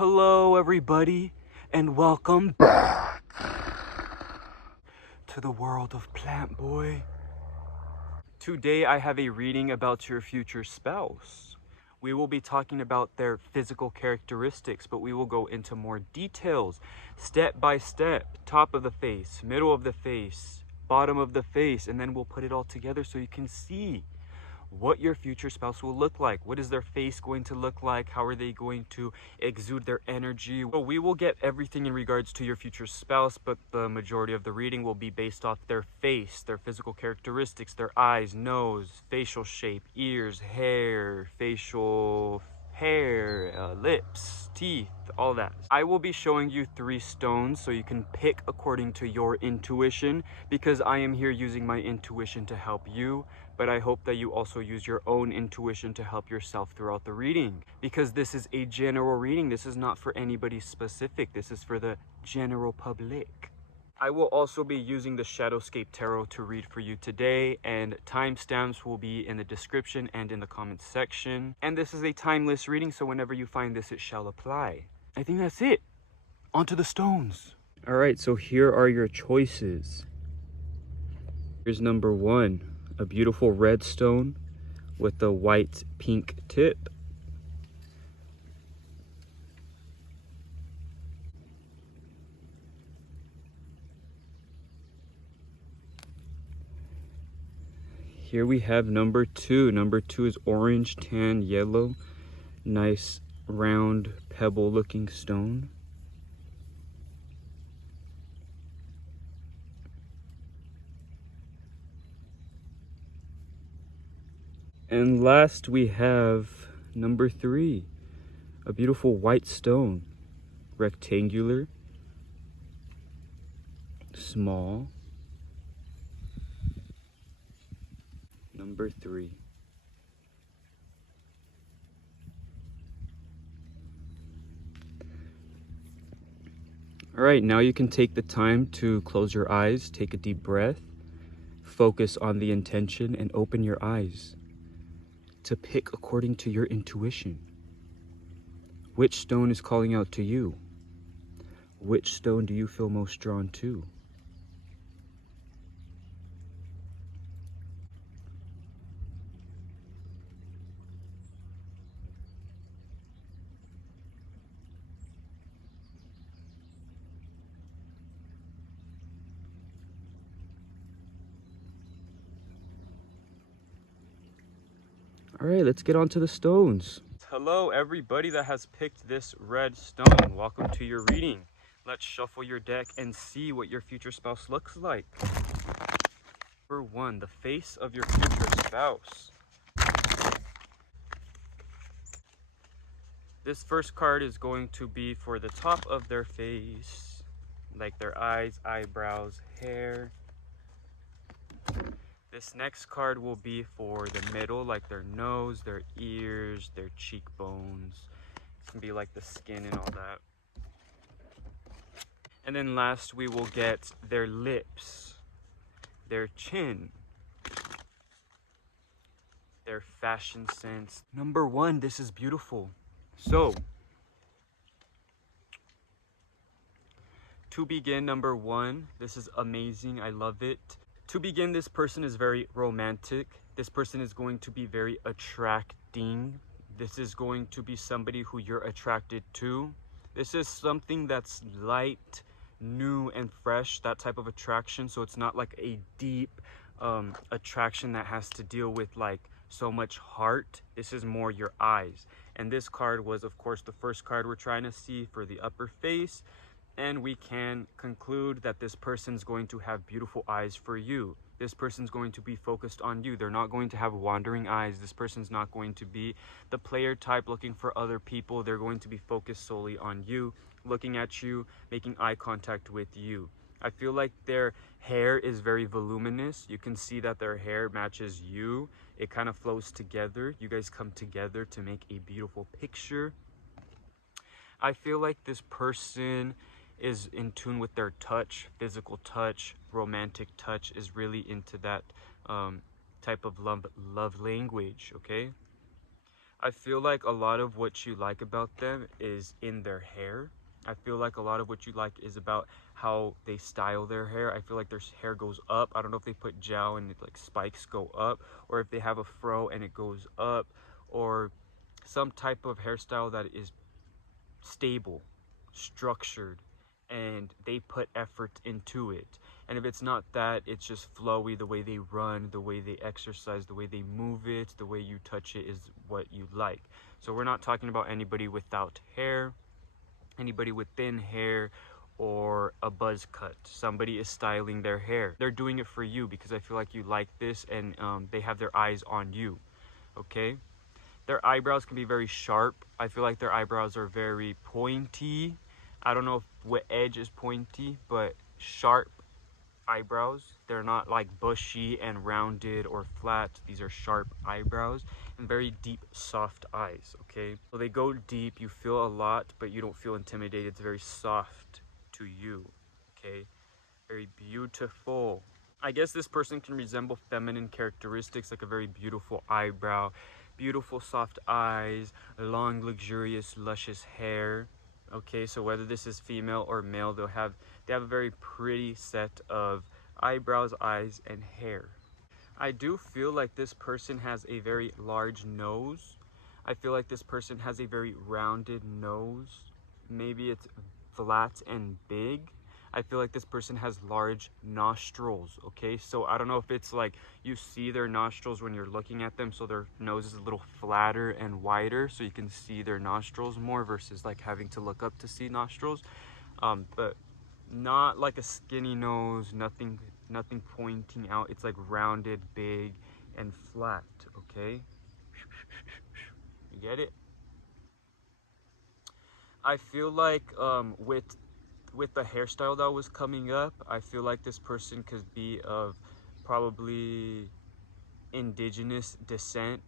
Hello everybody, and welcome back to the world of Plantboi. Today I have a reading about your future spouse. We will be talking about their physical characteristics, but we will go into more details, step by step, top of the face, middle of the face, bottom of the face, and then we'll put it all together so you can see what your future spouse will look like. What is their face going to look like? How are they going to exude their energy? So we will get everything in regards to your future spouse, but the majority of the reading will be based off their face, their physical characteristics, their eyes, nose, facial shape, ears, hair, lips, teeth, all that. I will be showing you 3 stones so you can pick according to your intuition, because I am here using my intuition to help you, but I hope that you also use your own intuition to help yourself throughout the reading, because this is a general reading. This is not for anybody specific. This is for the general public. I will also be using the Shadowscape Tarot to read for you today, and timestamps will be in the description and in the comments section. And this is a timeless reading, so whenever you find this, it shall apply. I think that's it. On to the stones. All right, so here are your choices. Here's number 1, a beautiful red stone with a white pink tip. Here we have number 2. Number 2 is orange, tan, yellow. Nice round pebble looking stone. And last we have number 3, a beautiful white stone, rectangular, small. Number 3. All right, now you can take the time to close your eyes, take a deep breath, focus on the intention, and open your eyes to pick according to your intuition. Which stone is calling out to you? Which stone do you feel most drawn to? All right, let's get on to the stones. Hello, everybody that has picked this red stone. Welcome to your reading. Let's shuffle your deck and see what your future spouse looks like. Number 1, the face of your future spouse. This first card is going to be for the top of their face, like their eyes, eyebrows, hair. This next card will be for the middle, like their nose, their ears, their cheekbones. It's gonna be like the skin and all that. And then last we will get their lips, their chin, their fashion sense. Number 1, this is beautiful. So, to begin, number 1, this is amazing. I love it. To begin, this person is very romantic. This person is going to be very attracting. This is going to be somebody who you're attracted to. This is something that's light, new, and fresh, that type of attraction. So it's not like a deep attraction that has to deal with like so much heart. This is more your eyes. And this card was, of course, the first card we're trying to see for the upper face. And we can conclude that this person's going to have beautiful eyes for you. This person's going to be focused on you. They're not going to have wandering eyes. This person's not going to be the player type looking for other people. They're going to be focused solely on you, looking at you, making eye contact with you. I feel like their hair is very voluminous. You can see that their hair matches you. It kind of flows together. You guys come together to make a beautiful picture. I feel like this person is in tune with their touch, physical touch, romantic touch, is really into that type of love language, okay? I feel like a lot of what you like about them is in their hair. I feel like a lot of what you like is about how they style their hair. I feel like their hair goes up. I don't know if they put gel and it, like spikes go up, or if they have a fro and it goes up, or some type of hairstyle that is stable, structured, and they put effort into it. And if it's not that, it's just flowy. The way they run, the way they exercise, the way they move it, the way you touch it is what you like. So we're not talking about anybody without hair, anybody with thin hair, or a buzz cut. Somebody is styling their hair. They're doing it for you because I feel like you like this, and they have their eyes on you. Okay, their eyebrows can be very sharp. I feel like their eyebrows are very pointy. I don't know if what edge is pointy, but sharp eyebrows. They're not like bushy and rounded or flat. These are sharp eyebrows and very deep, soft eyes, okay? So they go deep, you feel a lot, but you don't feel intimidated. It's very soft to you, okay? Very beautiful. I guess this person can resemble feminine characteristics, like a very beautiful eyebrow, beautiful soft eyes, long, luxurious, luscious hair. Okay, so whether this is female or male, they have a very pretty set of eyebrows, eyes, and hair. I do feel like this person has a very large nose. I feel like this person has a very rounded nose. Maybe it's flat and big. I feel like this person has large nostrils, okay? So I don't know if it's like you see their nostrils when you're looking at them, so their nose is a little flatter and wider, so you can see their nostrils more versus like having to look up to see nostrils. But not like a skinny nose, nothing pointing out. It's like rounded, big, and flat, okay? You get it? I feel like with the hairstyle that was coming up, I feel like this person could be of probably indigenous descent.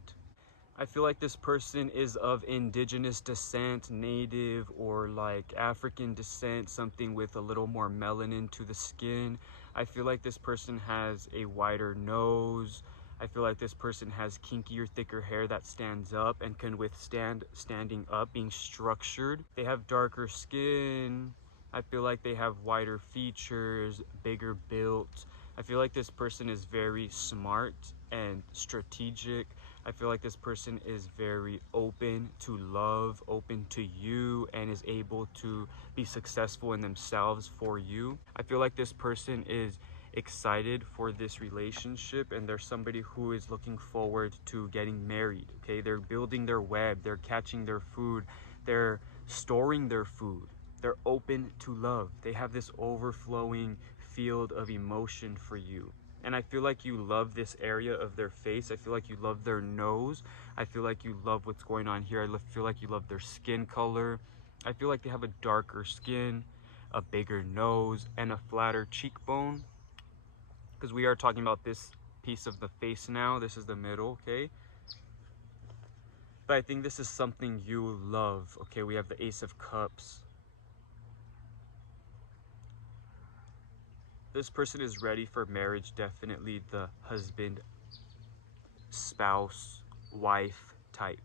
I feel like this person is of indigenous descent, native, or like African descent, something with a little more melanin to the skin. I feel like this person has a wider nose. I feel like this person has kinkier, thicker hair that stands up and can withstand standing up, being structured. They have darker skin. I feel like they have wider features, bigger built. I feel like this person is very smart and strategic. I feel like this person is very open to love, open to you, and is able to be successful in themselves for you. I feel like this person is excited for this relationship, and they're somebody who is looking forward to getting married, okay? They're building their web, they're catching their food, they're storing their food. They're open to love. They have this overflowing field of emotion for you. And I feel like you love this area of their face. I feel like you love their nose. I feel like you love what's going on here. Feel like you love their skin color. I feel like they have a darker skin, a bigger nose, and a flatter cheekbone. Because we are talking about this piece of the face now. This is the middle, okay? But I think this is something you love, okay? We have the Ace of Cups. This person is ready for marriage, definitely the husband, spouse, wife type.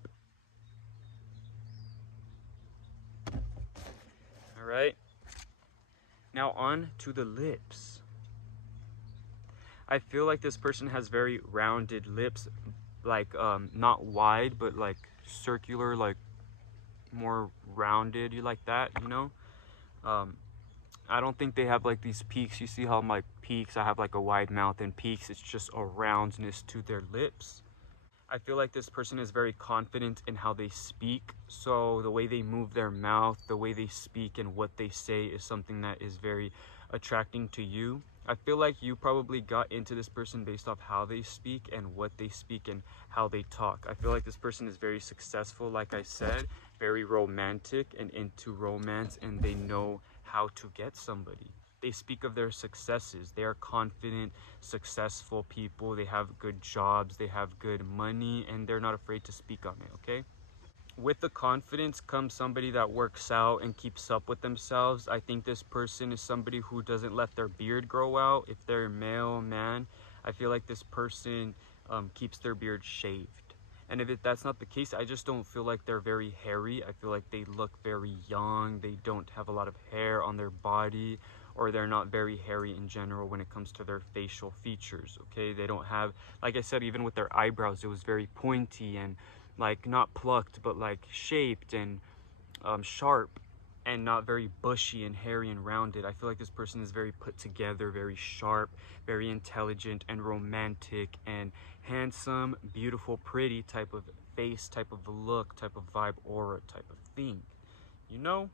All right. Now on to the lips. I feel like this person has very rounded lips, like not wide, but like circular, like more rounded. You like that, you know? I don't think they have like these peaks. You see how my peaks, I have like a wide mouth, and peaks, it's just a roundness to their lips. I feel like this person is very confident in how they speak. So the way they move their mouth, the way they speak, and what they say is something that is very attracting to you. I feel like you probably got into this person based off how they speak and what they speak and how they talk. I feel like this person is very successful, like I said, very romantic and into romance, and they know how to get somebody. They speak of their successes. They are confident, successful people. They have good jobs, they have good money, and they're not afraid to speak on it, okay? With the confidence comes somebody that works out and keeps up with themselves. I think this person is somebody who doesn't let their beard grow out. If they're a male, man, I feel like this person keeps their beard shaved. And if that's not the case, I just don't feel like they're very hairy. I feel like they look very young. They don't have a lot of hair on their body, or they're not very hairy in general when it comes to their facial features, okay? They don't have, like I said, even with their eyebrows, it was very pointy and like not plucked, but like shaped and sharp, and not very bushy and hairy and rounded. I feel like this person is very put together, very sharp, very intelligent and romantic and handsome, beautiful, pretty type of face, type of look, type of vibe, aura type of thing. You know?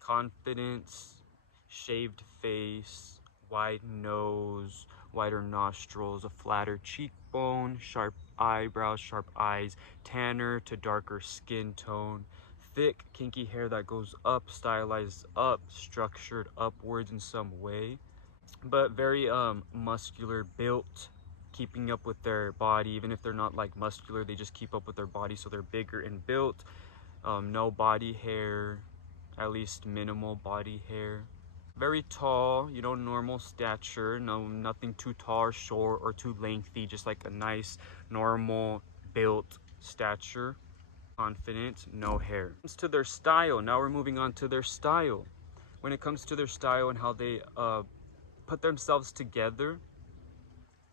Confidence, shaved face, wide nose, wider nostrils, a flatter cheekbone, sharp eyebrows, sharp eyes, tanner to darker skin tone, thick, kinky hair that goes up, stylized up, structured upwards in some way, but very muscular built, keeping up with their body. Even if they're not like muscular, they just keep up with their body, so they're bigger and built. No body hair, at least minimal body hair. Very tall, you know, normal stature. Nothing too tall or short or too lengthy, just like a nice normal built stature. Confident, no hair. Comes to their style. Now we're moving on to their style. When it comes to their style and how they put themselves together,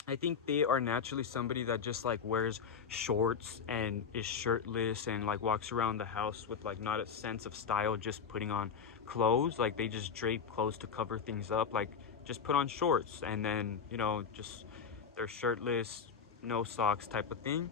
I think they are naturally somebody that just like wears shorts and is shirtless and like walks around the house with like not a sense of style, just putting on clothes. Like they just drape clothes to cover things up, like just put on shorts and then, you know, just they're shirtless, no socks type of thing.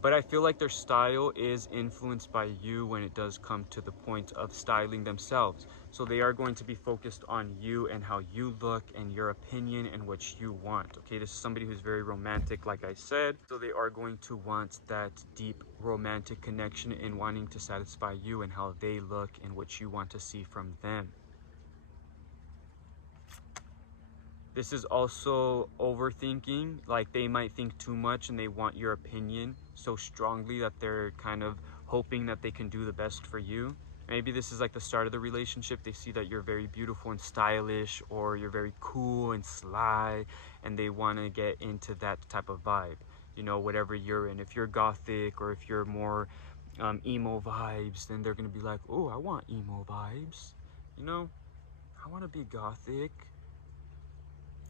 But I feel like their style is influenced by you when it does come to the point of styling themselves. So they are going to be focused on you and how you look and your opinion and what you want. Okay, this is somebody who's very romantic, like I said. So they are going to want that deep romantic connection in wanting to satisfy you and how they look and what you want to see from them. This is also overthinking, like they might think too much and they want your opinion so strongly that they're kind of hoping that they can do the best for you. Maybe this is like the start of the relationship. They see that you're very beautiful and stylish, or you're very cool and sly, and they want to get into that type of vibe, you know, whatever you're in. If you're gothic or if you're more emo vibes, then they're going to be like, oh, I want emo vibes, you know, I want to be gothic.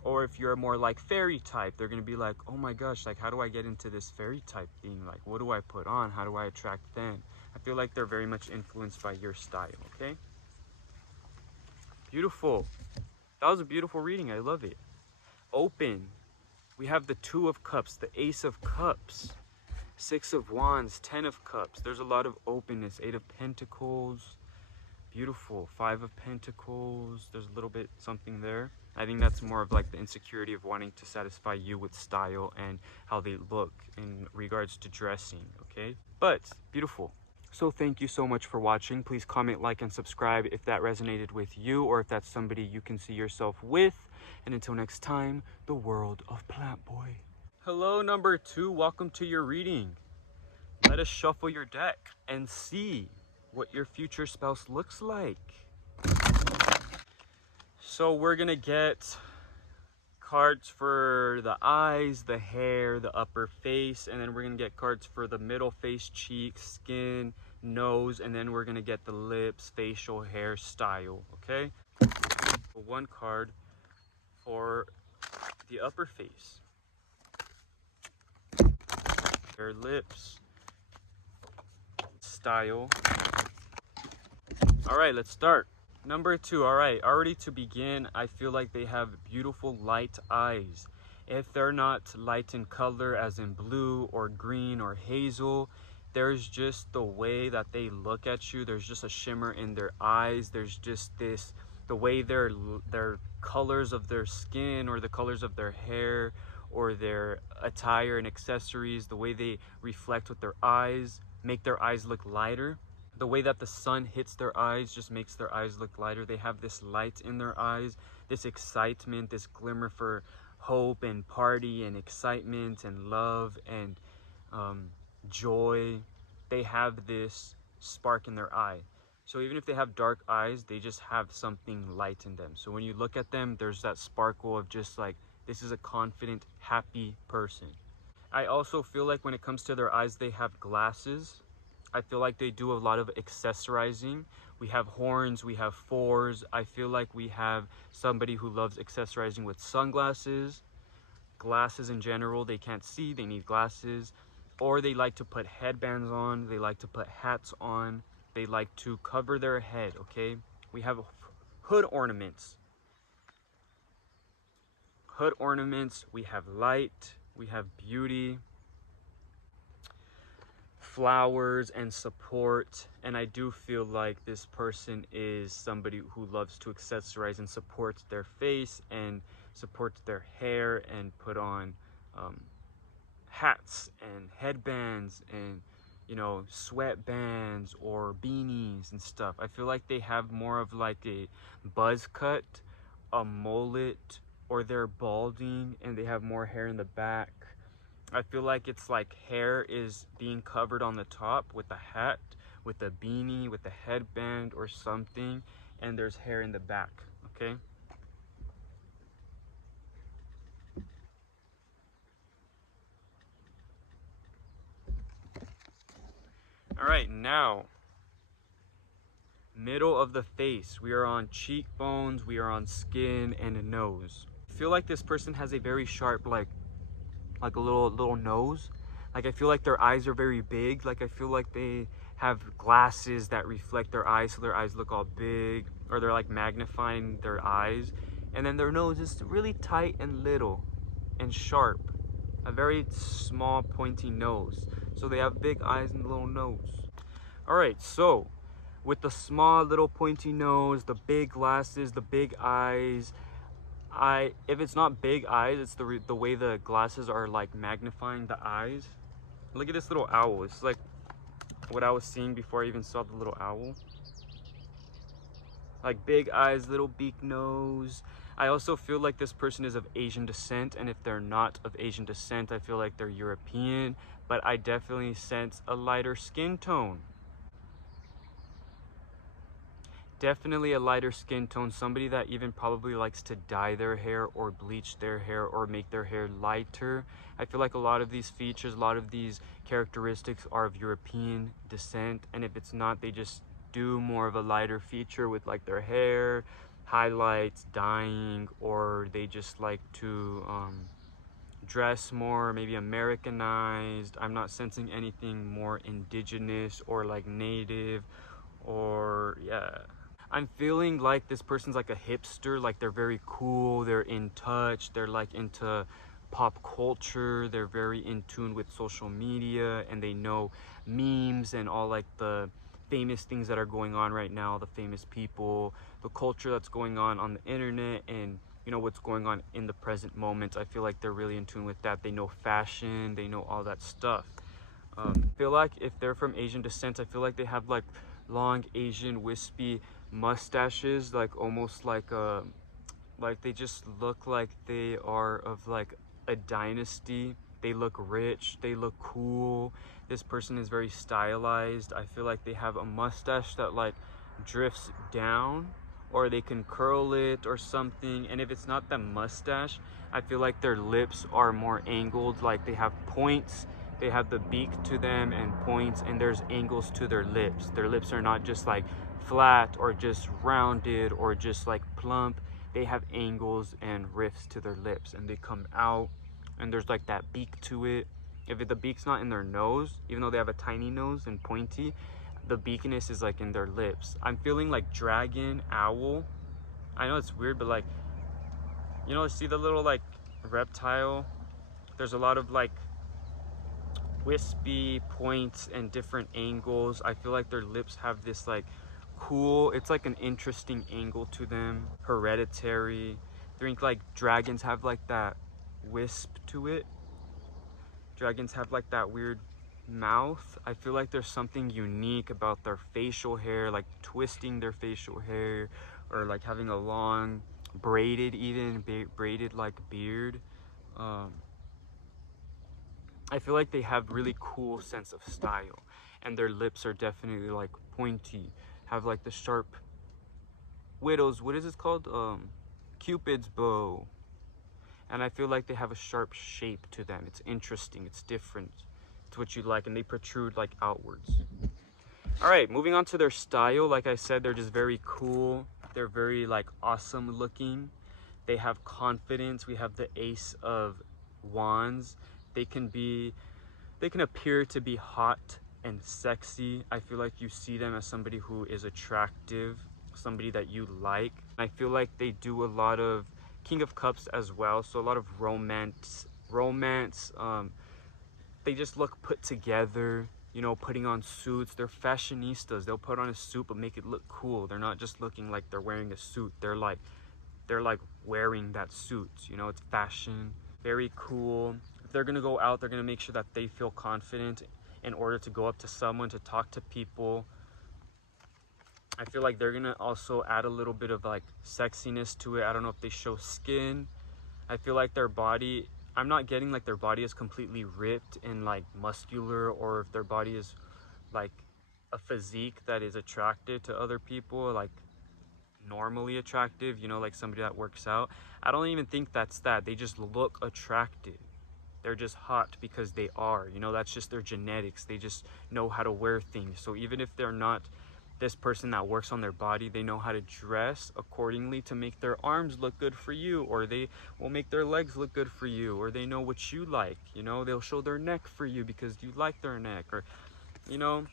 Or if you're more like fairy type, they're gonna be like, oh my gosh, like how do I get into this fairy type thing? Like what do I put on? How do I attract them? I feel like they're very much influenced by your style, okay? Beautiful. That was a beautiful reading, I love it. Open. We have the Two of Cups, the Ace of Cups, Six of Wands, Ten of Cups. There's a lot of openness. Eight of Pentacles. Beautiful. Five of Pentacles. There's a little bit something there. I think that's more of like the insecurity of wanting to satisfy you with style and how they look in regards to dressing, okay? But beautiful. So thank you so much for watching. Please comment, like, and subscribe if that resonated with you, or if that's somebody you can see yourself with. And until next time, the world of Plantboi. Hello, number 2. Welcome to your reading. Let us shuffle your deck and see what your future spouse looks like. So we're gonna get cards for the eyes, the hair, the upper face, and then we're gonna get cards for the middle face, cheeks, skin, nose, and then we're gonna get the lips, facial hair, style, okay? One card for the upper face, their lips, style. All right, let's start. Number 2, all right, already to begin, I feel like they have beautiful light eyes. If they're not light in color, as in blue or green or hazel, there's just the way that they look at you. There's just a shimmer in their eyes. There's just this, the way their colors of their skin or the colors of their hair or their attire and accessories, the way they reflect with their eyes, make their eyes look lighter. The way that the sun hits their eyes just makes their eyes look lighter. They have this light in their eyes, this excitement, this glimmer for hope and party and excitement and love and joy. They have this spark in their eye. So even if they have dark eyes, they just have something light in them. So when you look at them, there's that sparkle of just like, this is a confident, happy person. I also feel like when it comes to their eyes, they have glasses. I feel like they do a lot of accessorizing. We have horns, we have fours. I feel like we have somebody who loves accessorizing with sunglasses, glasses in general. They can't see, they need glasses. Or they like to put headbands on, they like to put hats on, they like to cover their head, okay? We have hood ornaments. Hood ornaments, we have light, we have beauty, flowers and support. And I do feel like this person is somebody who loves to accessorize and supports their face and supports their hair and put on hats and headbands and, you know, sweatbands or beanies and stuff. I feel like they have more of like a buzz cut, a mullet, or they're balding and they have more hair in the back. I feel like it's like hair is being covered on the top with a hat, with a beanie, with a headband or something, and there's hair in the back, okay? All right, now, middle of the face. We are on cheekbones, we are on skin and a nose. I feel like this person has a very sharp, like a little nose. Like I feel like their eyes are very big. Like I feel like they have glasses that reflect their eyes, so their eyes look all big, or they're like magnifying their eyes. And then their nose is really tight and little and sharp. A very small pointy nose. So they have big eyes and little nose. All right, so with the small little pointy nose, the big glasses, the big eyes, if it's not big eyes, it's the way the glasses are like magnifying the eyes. Look at this little owl. It's like what I was seeing before I even saw the little owl. Like big eyes, little beak nose. I also feel like this person is of Asian descent, and if they're not of Asian descent, I feel like they're European, but I definitely sense a lighter skin tone. Definitely a lighter skin tone, somebody that even probably likes to dye their hair or bleach their hair or make their hair lighter. I feel like a lot of these features, a lot of these characteristics are of European descent, and if it's not, they just do more of a lighter feature with like their hair, highlights, dyeing, or they just like to dress more, maybe Americanized. I'm not sensing anything more indigenous or like native or yeah. I'm feeling like this person's like a hipster, like they're very cool, they're in touch, they're like into pop culture, they're very in tune with social media, and they know memes and all like the famous things that are going on right now, the famous people, the culture that's going on the internet, and you know what's going on in the present moment. I feel like they're really in tune with that. They know fashion, they know all that stuff. I feel like if they're from Asian descent, I feel like they have like long Asian wispy mustaches, like almost like they just look like they are of like a dynasty. They look rich, they look cool. This person is very stylized. I feel like they have a mustache that like drifts down, or they can curl it or something. And if it's not the mustache, I feel like their lips are more angled, like they have points. They have the beak to them and points, and there's angles to their lips. Their lips are not just like flat or just rounded or just like plump. They have angles and rifts to their lips, and they come out, and there's like that beak to it. If the beak's not in their nose, even though they have a tiny nose and pointy, the beakiness is like in their lips. I'm feeling like dragon, owl. I know it's weird, but like, you know, see the little like reptile? There's a lot of like wispy points and different angles. I feel like their lips have this like cool, it's like an interesting angle to them. Hereditary. I think like dragons have like that wisp to it. Dragons have like that weird mouth. I feel like there's something unique about their facial hair, like twisting their facial hair, or like having a long braided, even braided like beard. I feel like they have really cool sense of style, and their lips are definitely like pointy, have like the sharp widow's, what is it called? Cupid's bow. and I feel like they have a sharp shape to them. It's interesting, it's different, it's what you like, and they protrude like outwards. All right, moving on to their style. Like I said, they're just very cool. They're very like awesome looking. They have confidence. We have the Ace of Wands. They can appear to be hot and sexy. I feel like you see them as somebody who is attractive, somebody that you like. I feel like they do a lot of King of Cups as well, so a lot of romance. They just look put together, you know, putting on suits. They're fashionistas. They'll put on a suit but make it look cool. They're not just looking like they're wearing a suit. They're like wearing that suit, you know. It's fashion, very cool. If they're gonna go out, they're gonna make sure that they feel confident in order to go up to someone, to talk to people. I feel like they're gonna also add a little bit of like sexiness to it. I don't know if they show skin. I feel like their body, I'm not getting like their body is completely ripped and like muscular, or if their body is like a physique that is attractive to other people, like normally attractive, you know, like somebody that works out. I don't even think that's that. They just look attractive. They're just hot because they are, you know, that's just their genetics. They just know how to wear things. So even if they're not this person that works on their body, they know how to dress accordingly to make their arms look good for you, or they will make their legs look good for you, or they know what you like, you know, they'll show their neck for you because you like their neck, or, you know.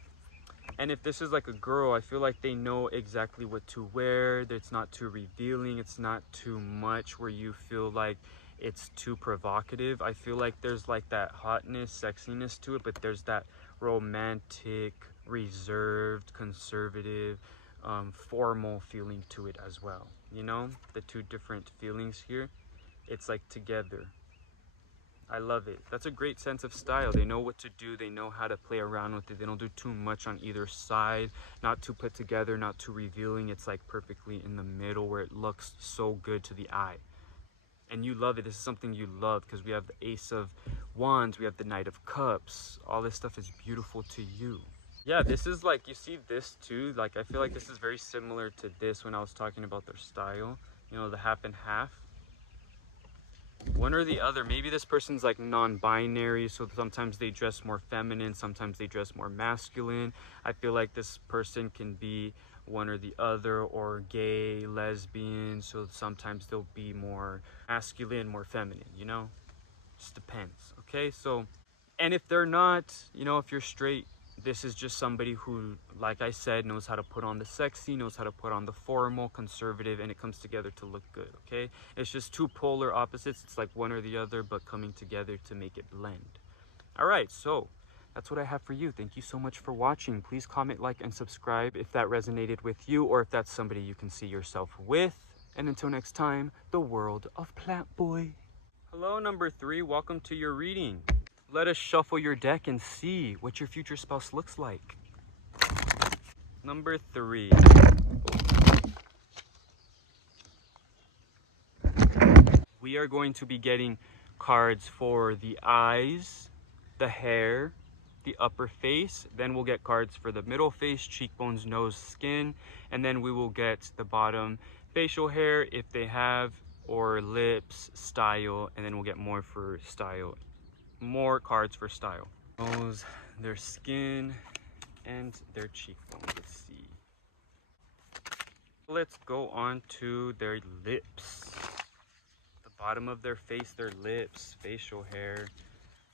And if this is like a girl, I feel like they know exactly what to wear. It's not too revealing. It's not too much where you feel like it's too provocative. I feel like there's like that hotness, sexiness to it, but there's that romantic, reserved, conservative, formal feeling to it as well. You know, the two different feelings here, it's like together. I love it. That's a great sense of style. They know what to do. They know how to play around with it. They don't do too much on either side. Not too put together, not too revealing. It's like perfectly in the middle where it looks so good to the eye. And you love it. This is something you love because we have the Ace of Wands. We have the Knight of Cups. All this stuff is beautiful to you. Yeah, this is like, you see this too. Like, I feel like this is very similar to this when I was talking about their style. You know, the half and half. One or the other. Maybe this person's like non-binary, so sometimes they dress more feminine, sometimes they dress more masculine. I feel like this person can be one or the other, or gay, lesbian, so sometimes they'll be more masculine, more feminine, you know. Just depends. Okay, so, and if they're not, you know, if you're straight, this is just somebody who, like I said, knows how to put on the sexy, knows how to put on the formal, conservative, and it comes together to look good, okay? It's just two polar opposites. It's like one or the other, but coming together to make it blend. All right, so that's what I have for you. Thank you so much for watching. Please comment, like, and subscribe if that resonated with you, or if that's somebody you can see yourself with. And until next time, the world of Plantboi. Hello, number 3. Welcome to your reading. Let us shuffle your deck and see what your future spouse looks like. Number 3. We are going to be getting cards for the eyes, the hair, the upper face. Then we'll get cards for the middle face, cheekbones, nose, skin. And then we will get the bottom facial hair if they have, or lips, style. And then we'll get more for style. More cards for style. Nose, their skin, and their cheekbone. Let's see. Let's go on to their lips. The bottom of their face, their lips, facial hair.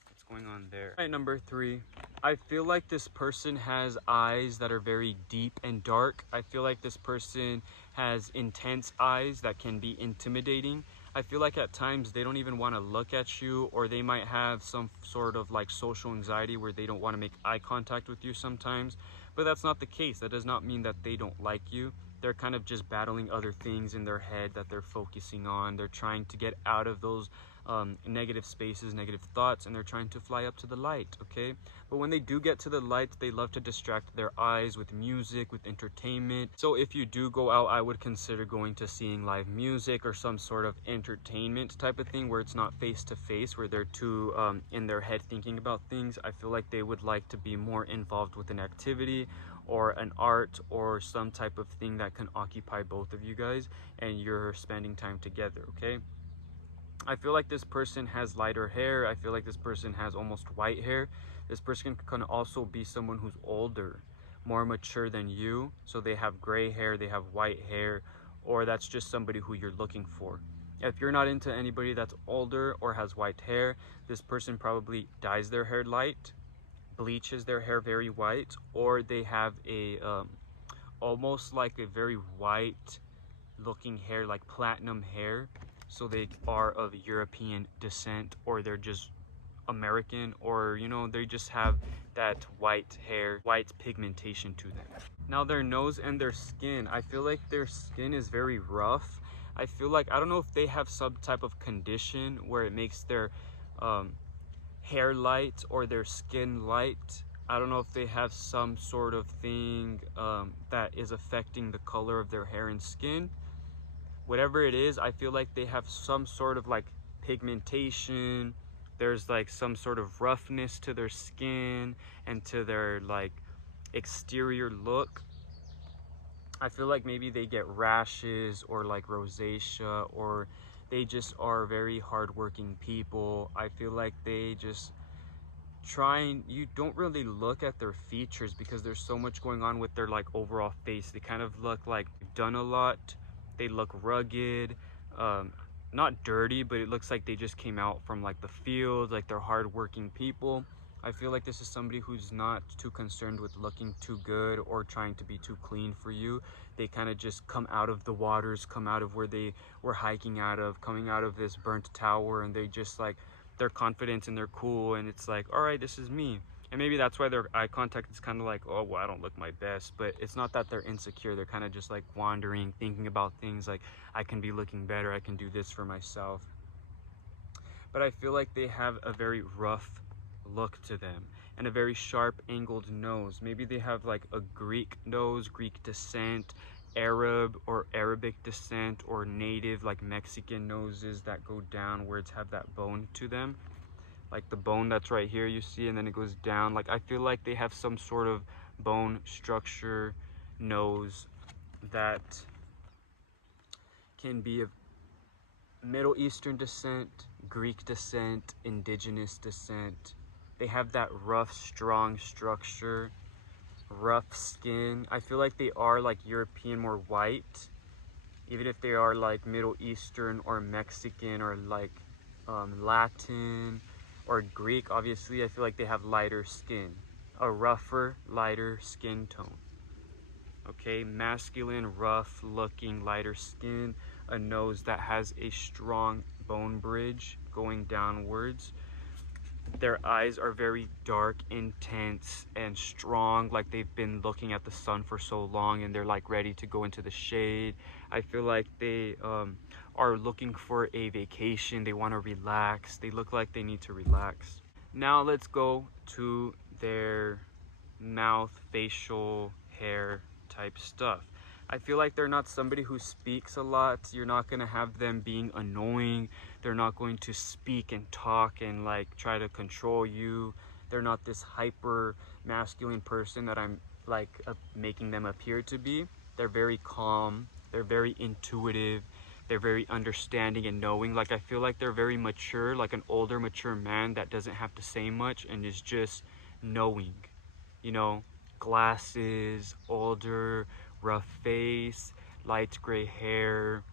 What's going on there? All right, number 3. I feel like this person has eyes that are very deep and dark. I feel like this person has intense eyes that can be intimidating. I feel like at times they don't even want to look at you, or they might have some sort of like social anxiety where they don't want to make eye contact with you sometimes. But that's not the case. That does not mean that they don't like you. They're kind of just battling other things in their head that they're focusing on. They're trying to get out of those negative spaces, negative thoughts, and they're trying to fly up to the light, okay? But when they do get to the light, they love to distract their eyes with music, with entertainment. So if you do go out, I would consider going to seeing live music or some sort of entertainment type of thing where it's not face to face, where they're too in their head thinking about things. I feel like they would like to be more involved with an activity or an art or some type of thing that can occupy both of you guys and you're spending time together, okay? I feel like this person has lighter hair. I feel like this person has almost white hair. This person can also be someone who's older, more mature than you. So they have gray hair, they have white hair, or that's just somebody who you're looking for. If you're not into anybody that's older or has white hair, this person probably dyes their hair light, bleaches their hair very white, or they have a almost like a very white looking hair, like platinum hair. So they are of European descent, or they're just American, or you know, they just have that white hair, white pigmentation to them. Now their nose and their skin, I feel like their skin is very rough. I feel like, I don't know if they have some type of condition where it makes their hair light or their skin light. I don't know if they have some sort of thing that is affecting the color of their hair and skin. Whatever it is, I feel like they have some sort of like pigmentation. There's like some sort of roughness to their skin and to their like exterior look. I feel like maybe they get rashes or like rosacea, or they just are very hardworking people. I feel like they just you don't really look at their features because there's so much going on with their like overall face. They kind of look like done a lot. They look rugged, not dirty, but it looks like they just came out from like the field, like they're hardworking people. I feel like this is somebody who's not too concerned with looking too good or trying to be too clean for you. They kind of just come out of the waters, come out of where they were hiking out of, coming out of this burnt tower, and they just like, they're confident and they're cool, and it's like, all right, this is me. And maybe that's why their eye contact is kind of like, oh, well, I don't look my best. But it's not that they're insecure. They're kind of just like wandering, thinking about things like, I can be looking better, I can do this for myself. But I feel like they have a very rough look to them and a very sharp angled nose. Maybe they have like a Greek nose, Greek descent, Arab or Arabic descent, or native like Mexican noses that go downwards, have that bone to them, like the bone that's right here you see, and then it goes down. Like I feel like they have some sort of bone structure nose that can be of Middle Eastern descent, Greek descent, indigenous descent. They have that rough, strong structure, rough skin. I feel like they are like European, more white, even if they are like Middle Eastern or Mexican or like Latin or Greek. Obviously, I feel like they have lighter skin, a rougher, lighter skin tone. Okay, masculine, rough looking, lighter skin, a nose that has a strong bone bridge going downwards. Their eyes are very dark, intense, and strong, like they've been looking at the sun for so long and they're like ready to go into the shade. I feel like they are looking for a vacation. They want to relax. They look like they need to relax. Now let's go to their mouth, facial, hair type stuff. I feel like they're not somebody who speaks a lot. You're not going to have them being annoying. They're not going to speak and talk and like try to control you. They're not this hyper masculine person that I'm like making them appear to be. They're very calm. They're very intuitive. They're very understanding and knowing. Like I feel like they're very mature, like an older mature man that doesn't have to say much and is just knowing, you know, glasses, older, rough face, light gray hair,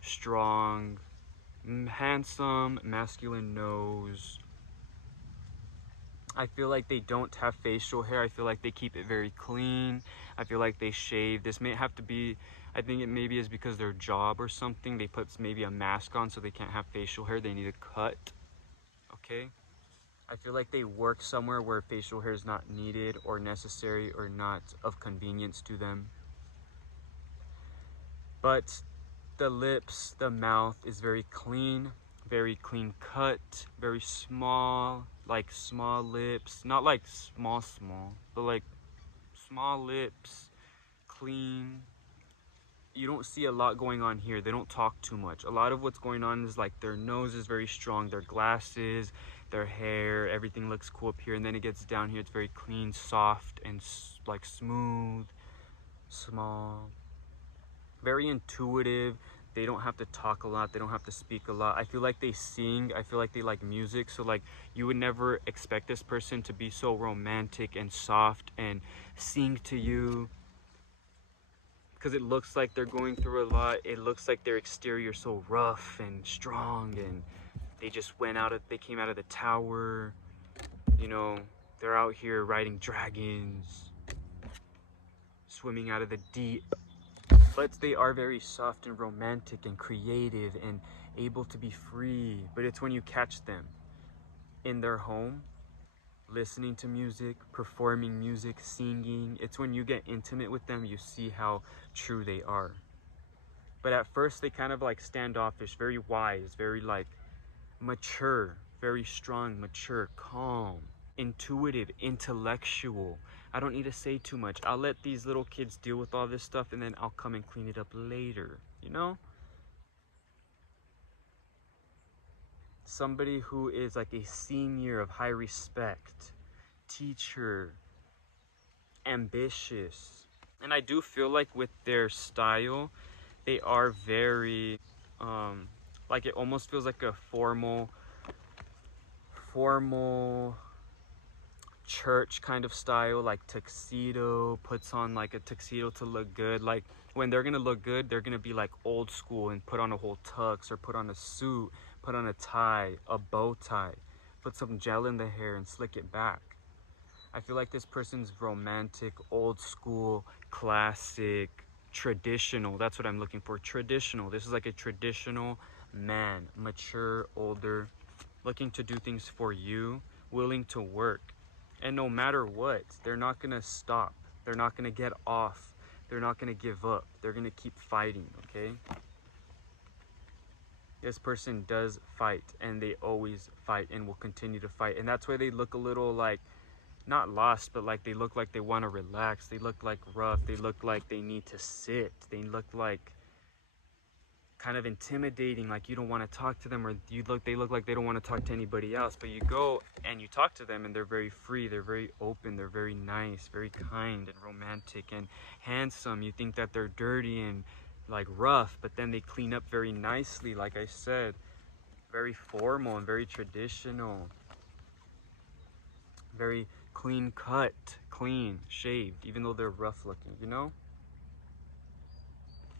strong, handsome, masculine nose. I feel like they don't have facial hair. I feel like they keep it very clean. I feel like they shave. This may have to be, I think it maybe is because their job or something. They put maybe a mask on so they can't have facial hair. They need a cut. Okay? I feel like they work somewhere where facial hair is not needed or necessary or not of convenience to them. But the lips, the mouth is very clean cut, very small, like small lips, not like small, but like small lips, clean. You don't see a lot going on here. They don't talk too much. A lot of what's going on is like their nose is very strong, their glasses, their hair, everything looks cool up here, and then it gets down here, it's very clean, soft, and like smooth, small, very intuitive. They don't have to talk a lot, they don't have to speak a lot. I feel like they sing, I feel like they like music. So like you would never expect this person to be so romantic and soft and sing to you, because it looks like they're going through a lot. It looks like their exterior so rough and strong, and they came out of the tower, you know, they're out here riding dragons, swimming out of the deep. But they are very soft and romantic and creative and able to be free. But it's when you catch them in their home, listening to music, performing music, singing. It's when you get intimate with them, you see how true they are. But at first they kind of like standoffish, very wise, very like mature, very strong, mature, calm, intuitive, intellectual. I don't need to say too much. I'll let these little kids deal with all this stuff, and then I'll come and clean it up later, you know? Somebody who is like a senior of high respect, teacher, ambitious. And I do feel like with their style, they are very, like it almost feels like a formal church kind of style, like tuxedo, puts on like a tuxedo to look good. Like when they're gonna look good, they're gonna be like old school and put on a whole tux, or put on a suit, put on a tie, a bow tie, put some gel in the hair and slick it back. I feel like this person's romantic, old school, classic, traditional. That's what I'm looking for. Traditional. This is like a traditional man, mature, older, looking to do things for you, willing to work. And no matter what, they're not gonna stop. They're not gonna get off. They're not gonna give up. They're gonna keep fighting, okay? This person does fight, and they always fight and will continue to fight. And that's why they look a little like, not lost, but like they look like they want to relax. They look like rough. They look like they need to sit. They look like kind of intimidating, like you don't want to talk to them, or they look like they don't want to talk to anybody else. But you go and you talk to them, and they're very free, they're very open, they're very nice, very kind and romantic and handsome. You think that they're dirty and like rough, but then they clean up very nicely, like I said, very formal and very traditional, very clean cut, clean shaved, even though they're rough looking, you know?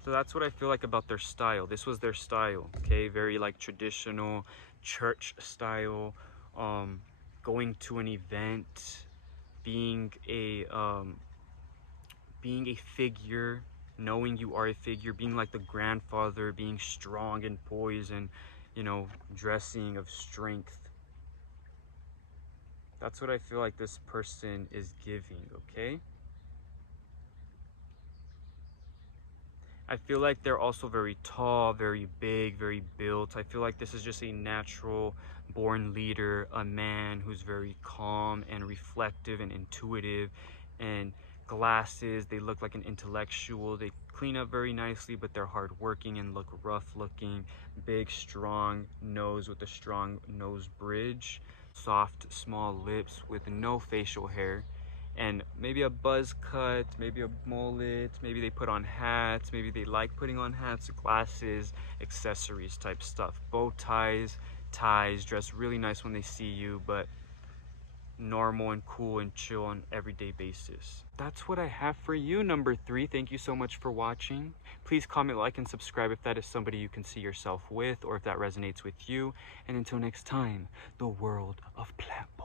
So that's what I feel like about their style. This was their style, okay? Very like traditional church style, going to an event, being a figure, knowing you are a figure, being like the grandfather, being strong and poised, and, you know, dressing of strength. That's what I feel like this person is giving, okay? I feel like they're also very tall, very big, very built. I feel like this is just a natural born leader, a man who's very calm and reflective and intuitive, and glasses. They look like an intellectual. They clean up very nicely, but they're hardworking and look rough looking. Big, strong nose with a strong nose bridge. Soft, small lips with no facial hair. And maybe a buzz cut, maybe a mullet, maybe they put on hats, maybe they like putting on hats, glasses, accessories type stuff. Bow ties, ties, dress really nice when they see you, but normal and cool and chill on everyday basis. That's what I have for you, number 3. Thank you so much for watching. Please comment, like, and subscribe if that is somebody you can see yourself with, or if that resonates with you. And until next time, the world of Plantboi.